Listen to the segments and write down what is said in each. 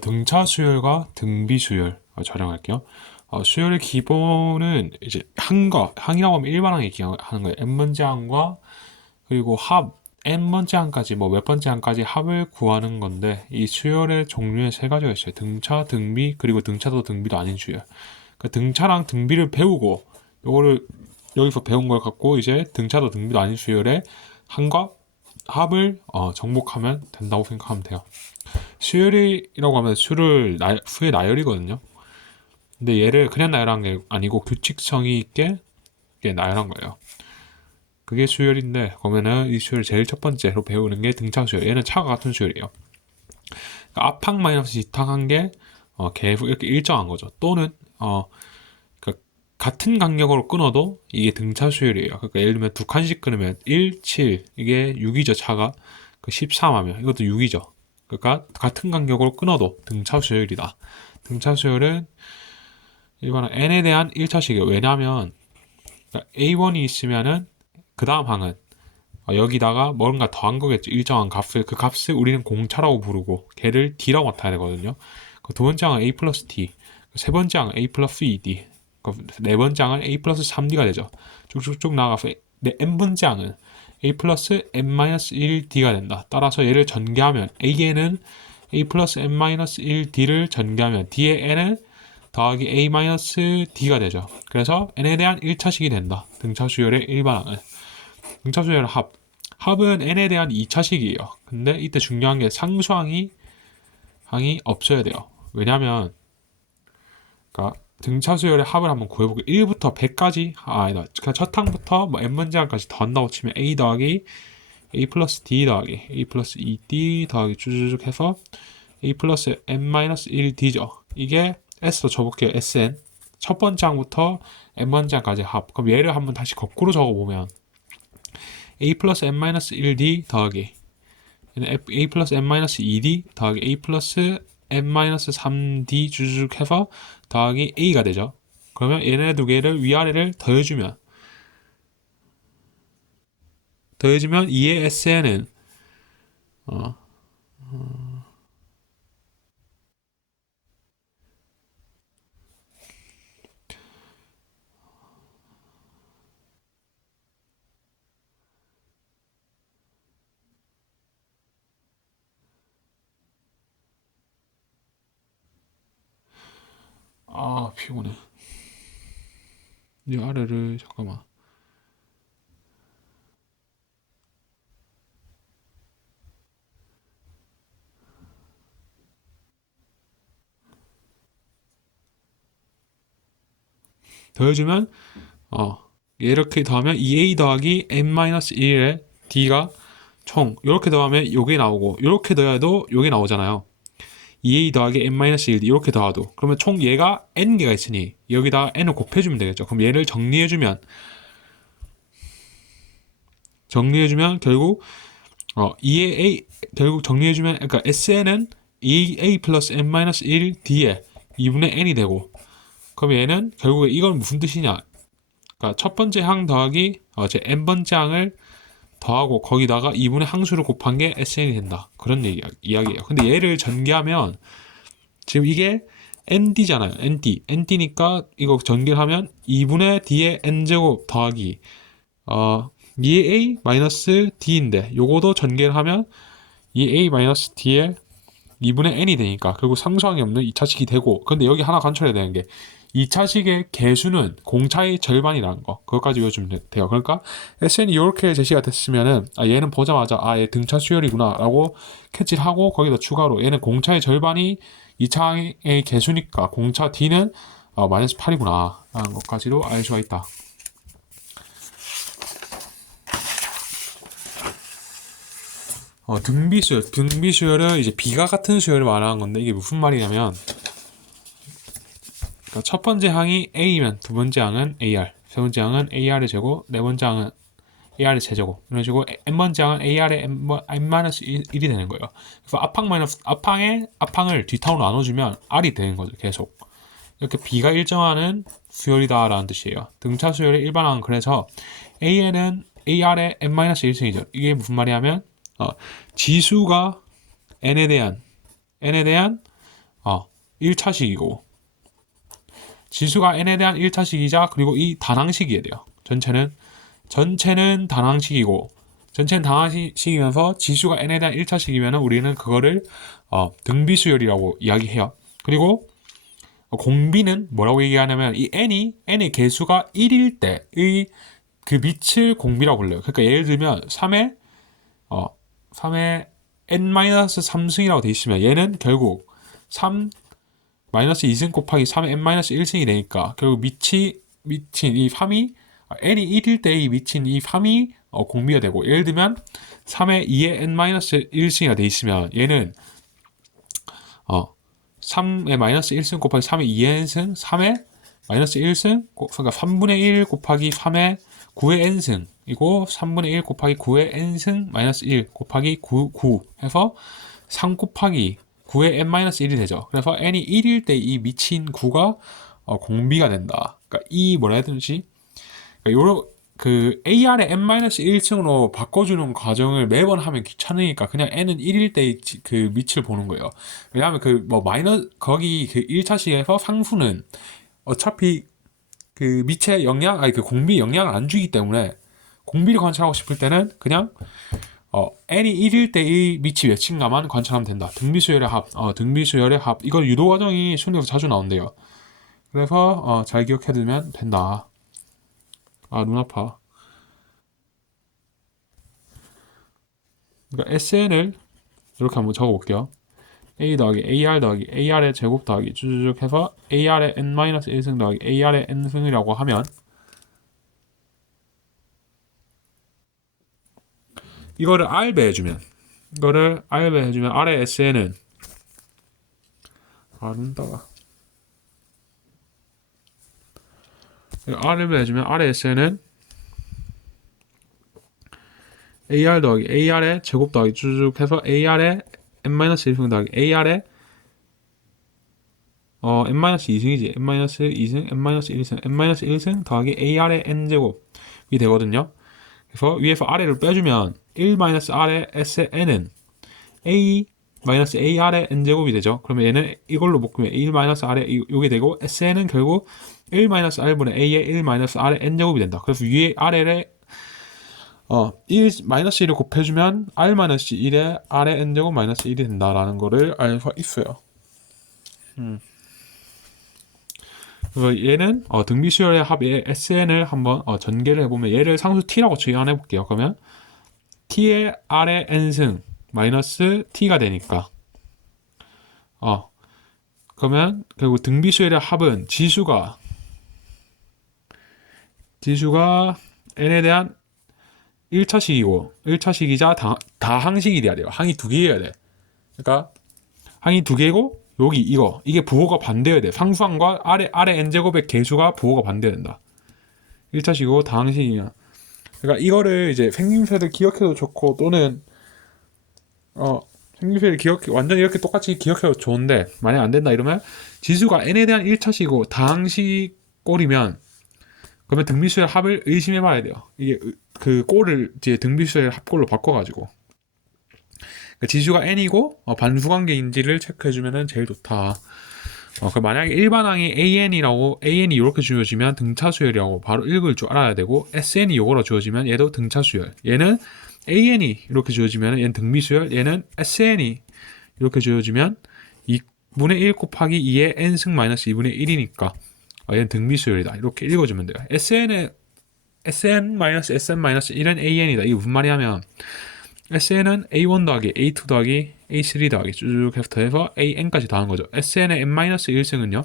등차 수열과 등비 수열 촬영할게요. 수열의 기본은 이제 항이라고 하면 일반항 얘기하는 거예요. n번째 항과 그리고 n번째 항까지 몇 번째 항까지 합을 구하는 건데, 이 수열의 종류에 세 가지가 있어요. 등차, 등비, 그리고 등차도 등비도 아닌 수열. 등차랑 등비를 배우고, 요거를 여기서 배운 걸 갖고 이제 등차도 등비도 아닌 수열의 항과 합을 정복하면 된다고 생각하면 돼요. 수열이라고 하면 수의 나열이거든요. 근데 얘를 그냥 나열한 게 아니고 규칙성이 있게 나열한 거예요. 그게 수열인데, 그러면은 이 수열 제일 첫 번째로 배우는 게 등차 수열. 얘는 차가 같은 수열이에요. 그러니까 앞항 마이너스 뒷항한 게 계속 이렇게 일정한 거죠. 또는 그러니까 같은 간격으로 끊어도 이게 등차 수열이에요. 그러니까 예를 들면 두 칸씩 끊으면 1, 7 이게 6이죠. 차가 13 하면 이것도 6이죠. 그러니까 같은 간격으로 끊어도 등차 수열이다. 등차 수열은 일반은 n에 대한 1차식이에요. 왜냐하면 a1이 있으면은 그 다음 항은 여기다가 뭔가 더한 거겠죠. 일정한 값을, 그 값을 우리는 공차라고 부르고 걔를 d라고 나타내야 되거든요. 그 두 번째 항은 a 플러스 d, 세 번째 항은 a 플러스 2d, 네 번째 항은 a 플러스 3d가 되죠. 쭉쭉쭉 나가서 n번째 항은 a 플러스 n-1d가 된다. 따라서 얘를 전개하면 a에는 a 플러스 n-1d를 전개하면 d의 n은 더하기 a-d가 되죠. 그래서 n에 대한 1차식이 된다. 등차 수열의 일반항은. 등차 수열의 합은 n에 대한 2차식이에요. 근데 이때 중요한 게 상수항이 없어야 돼요. 왜냐면 그러니까 등차 수열의 합을 한번 구해보고 1부터 100까지 아니다. 그냥 첫 항부터 n번째 항까지 더한다고 치면 a 더하기 a 플러스 d 더하기 a 플러스 2d 더하기 쭉쭉 해서 a 플러스 n-1d죠. 이게 S로 적어볼게요. Sn. 첫 번째 항부터 n번째 항까지 합. 그럼 얘를 한번 다시 거꾸로 적어보면 a 플러스 n-1d 더하기 a 플러스 n-2d 더하기 a 플러스 n-3d 쭉쭉 해서 더하기 a가 되죠. 그러면 얘네 두 개를 위아래를 더해주면 2의 Sn은 피곤해. 이 아래를 잠깐만. 더해주면 이렇게 더하면 2a 더하기 n-1의 d가 총 이렇게 더하면 요게 나오고, 이렇게 더해도 요게 나오잖아요. 2a 더하기 n-1d 이렇게 더하도, 그러면 총 얘가 n개가 있으니 여기다 n을 곱해주면 되겠죠. 그럼 얘를 정리해주면 결국 2의 a 결국 정리해주면, 그러니까 sn은 2a 플러스 n-1d에 2분의 n이 되고, 그럼 얘는 결국에 이건 무슨 뜻이냐? 그러니까 첫 번째 항 더하기 제 n번째 항을 더하고 거기다가 2분의 항수를 곱한 게 sn이 된다. 그런 이야기예요. 근데 얘를 전개하면 지금 이게 nd잖아요. nd니까 이거 전개하면 2분의 d의 n제곱 더하기 2a 마이너스 d인데, 요거도 전개를 하면 2a 마이너스 d의 2분의 n이 되니까 결국 상수항이 없는 2차식이 되고, 근데 여기 하나 관찰해야 되는 게 2차식의 개수는 공차의 절반이라는 거, 그것까지 외워주면 돼요. 그러니까 SN이 이렇게 제시가 됐으면은 얘는 보자마자 얘 등차 수열이구나 라고 캐치를 하고, 거기다 추가로 얘는 공차의 절반이 2차의 개수니까 공차 D는 마이너스 8이구나 라는 것까지도 알 수가 있다. 등비수열은 이제 비가 같은 수열을 말하는 건데, 이게 무슨 말이냐면, 그러니까 첫 번째 항이 a면 두 번째 항은 ar, 세 번째 항은 ar의 제곱, 네 번째 항은 ar의 제제곱, 이런 식으로 n번째 항은 ar의 n-1이 되는 거예요. 그래서 앞항을 뒷항으로 나눠주면 r이 되는 거죠. 계속 이렇게 b가 일정하는 수열이다 라는 뜻이에요. 등차 수열의 일반항은 그래서 a는 ar의 n-1승이죠. 이게 무슨 말이냐면 지수가 n에 대한 1차식이고 지수가 n에 대한 1차식이자 그리고 이 단항식이어야 돼요. 전체는 단항식이고 전체는 단항식이면서 지수가 n에 대한 1차식이면 우리는 그거를 등비수열이라고 이야기해요. 그리고 공비는 뭐라고 얘기하냐면 이 n의 개수가 1일 때의 그 밑을 공비라고 불러요. 그러니까 예를 들면 3의 n-3승이라고 돼 있으면 얘는 결국 3 2승 곱하기 3의 n-1승이 되니까 결국 미친 이 3이 n이 1일 때의 미친 이 3이 공비가 되고, 예를 들면 3의 2의 n-1승이가 돼 있으면 얘는 3의 마이너스 1승 곱하기 3의 2의 n승 3의 마이너스 1승 그러니까 3분의 1 곱하기 3의 9의 n승 이고 3분의 1 곱하기 9의 n승 마이너스 1 곱하기 9 해서 3 곱하기 9의 n-1이 되죠. 그래서 n이 1일 때 이 미친 9가 공비가 된다. 그러니까 이 뭐라 해야 되지? 그러니까 요런 그 AR의 n-1승으로 바꿔주는 과정을 매번 하면 귀찮으니까 그냥 n은 1일 때 그 밑을 보는 거예요. 왜냐하면 그 뭐 거기 그 1차식에서 상수는 어차피 그 밑에 그 공비 영향을 안 주기 때문에 공비를 관찰하고 싶을 때는 그냥 n이 1일 때의 밑이 몇인가만 관찰하면 된다. 등비수열의 합. 이거 유도 과정이 수능에서 자주 나온대요. 그래서 잘 기억해두면 된다. 눈 아파. 그러니까 SN을 이렇게 한번 적어볼게요. A 더하기 AR 더하기 AR의 제곱 더하기 쭉쭉 해서 AR의 n-1승 더하기 AR의 n승이라고 하면 이거를 R 배해주면 아래 SN은 R을 배해주면 아래 SN은 AR 더하기 AR의 제곱 더하기 쭉쭉 해서 AR의 n-1승 더하기 AR의 n-2승이지 n-2승, n-1승, n-1승 더하기 AR의 n제곱이 되거든요. 그래서 위에서 아래를 빼주면 1-r의 SN은 A-AR의 n제곱이 되죠. 그러면 얘는 이걸로 묶으면 1-r의 이게 되고 SN은 결국 1-r분의 A의 1-r의 n제곱이 된다. 그래서 위에 아래를 1-1을 곱해주면 R-1의 R의 n제곱 마이너스 1이 된다라는 거를 알 수 있어요. 그래서 얘는 등비수열의 합의 SN을 한번 전개를 해보면 얘를 상수 T라고 주의해 볼게요. 그러면 T의 R의 n승 마이너스 T가 되니까 그러면 결국 등비수열의 합은 지수가 n에 대한 1차식이자 다항식이 돼야 돼요. 항이 두 개여야 돼. 그러니까 항이 두 개고 여기 이게 부호가 반대여야 돼. 상수항과 아래 n제곱의 개수가 부호가 반대해야 된다. 1차식이고 다항식이냐. 그러니까 이거를 이제 생김새를 기억해도 좋고 또는 생김새를 완전 이렇게 똑같이 기억해도 좋은데 만약 안 된다 이러면 지수가 n에 대한 1차식이고 다항식 꼴이면 그러면 등비수열 합을 의심해 봐야 돼요. 이게 그 꼴을 이제 등비수열 합꼴로 바꿔가지고 그러니까 지수가 n이고 반수관계인지를 체크해주면 제일 좋다. 만약에 일반항이 AN이 이렇게 주어지면 등차수열이라고 바로 읽을 줄 알아야 되고 SN이 이거로 주어지면 얘도 등차수열. 얘는 AN이 이렇게 주어지면 얘는 등비수열. 얘는 SN이 이렇게 주어지면 2분의 1 곱하기 2의 n승 마이너스 2분의 1이니까 얘는 등비수열이다. 이렇게 읽어주면 돼요. SN-1은 AN이다. 이게 무슨 말이냐면 SN은 A1 더하기 A2 더하기 A3 더하기 쭉 해서 AN까지 더하는 거죠. SN의 n-1승은요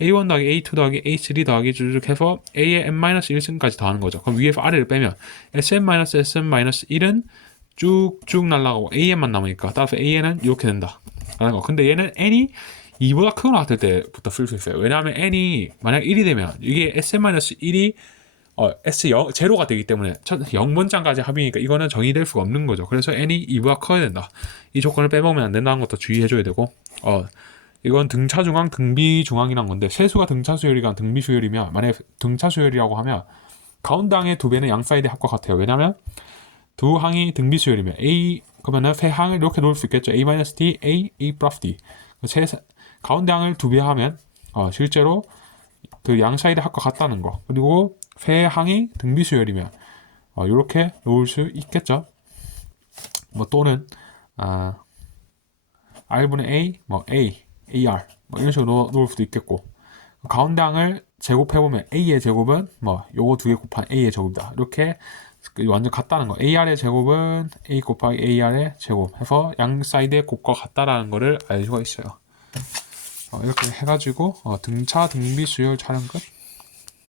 A1 더하기 A2 더하기 A3 더하기 쭉 해서 A의 n-1승까지 더하는 거죠. 그럼 위에서 아래를 빼면 SN-1은 쭉쭉 날아가고 AN만 남으니까 따라서 AN은 이렇게 된다 라는 거. 근데 얘는 n이 2보다 크거나 같을 때부터 쓸 수 있어요. 왜냐하면 n이 만약 1이 되면 이게 SN-1이 S0, 제로가 되기 때문에 0번째까지 합이니까 이거는 정의될 수가 없는 거죠. 그래서 n이 2보다 커야 된다. 이 조건을 빼먹으면 안 된다는 것도 주의해줘야 되고 이건 등차중앙, 등비중앙이란 건데 세수가 등차수열이랑 등비수열이면 만약에 등차수열이라고 하면 가운데 항의 두 배는 양 사이드 합과 같아요. 왜냐면 두 항이 등비수열이면 그러면은 세 항을 이렇게 놓을 수 있겠죠. A-D, A 플러스 D. 가운데 항을 2배 하면 실제로 그 양 사이드 합과 같다는 거. 그리고 세 항이 등비 수열이면 이렇게 놓을 수 있겠죠. 뭐 또는 R분의 A, 뭐 A, AR 뭐 이런 식으로 놓을 수도 있겠고, 가운데 항을 제곱해보면 A의 제곱은 뭐 요거 2개 곱한 A의 제곱이다. 이렇게 완전 같다는 거. AR의 제곱은 A 곱하기 AR의 제곱 해서 양 사이드의 곱과 같다라는 거를 알 수가 있어요. 이렇게 해가지고 등차 등비 수열 촬영 끝.